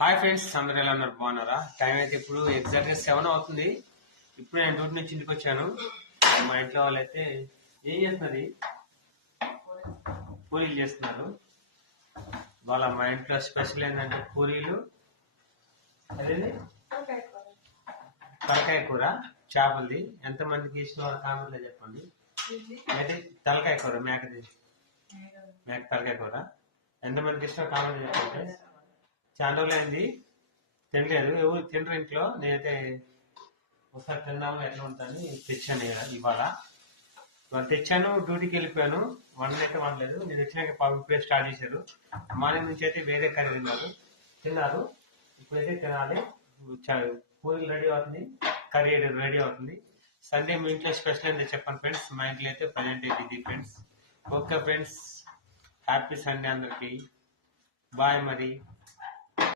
Hi friends, అందరూ ఎలా ఉన్నారు? బాగున్నారా? టైం అయితే ఇప్పుడు ఎగ్జాక్ట్గా 7 అవుతుంది. ఇప్పుడు నేను డ్యూటీ నుంచి ఇంటికి వచ్చాను. మా ఇంట్లో వాళ్ళైతే ఏం చేస్తున్నది, పూరీలు చేస్తున్నారు. వాళ్ళ మా ఇంట్లో స్పెషల్ ఏంటంటే పూరీలు, అదేంటి తలకాయ కూర, చేపలది. ఎంతమందికి ఇష్టం వాళ్ళ కామెంట్లో చెప్పండి. అయితే తలకాయ కూర, మేక తలకాయ కూర ఎంతమందికి ఇష్టం కామెంట్లో చెప్పండి. చాలా రోజులు అయింది తినలేదు, ఎవరు తినరు ఇంట్లో. నేనైతే ఒకసారి తిందాము ఎట్లా ఉంటుంది తెచ్చాను ఇవాళ తెచ్చాను. డ్యూటీకి వెళ్ళిపోయాను. వండనైతే వండలేదు. నేను వచ్చినాక ఇప్పుడే స్టార్ట్ చేశారు. మార్నింగ్ నుంచి అయితే వేరే కర్రీ తిన్నారు. ఇప్పుడైతే తినాలి. పూరీలు రెడీ అవుతుంది, కర్రీ రెడీ అవుతుంది. సండే మీ ఇంట్లో స్పెషల్ ఏంటో చెప్పండి ఫ్రెండ్స్. మా ఇంట్లో అయితే ప్రజెంట్ అయితే ఇది friends. Okay friends, happy Sunday అందరికి. బాయ్ మరి.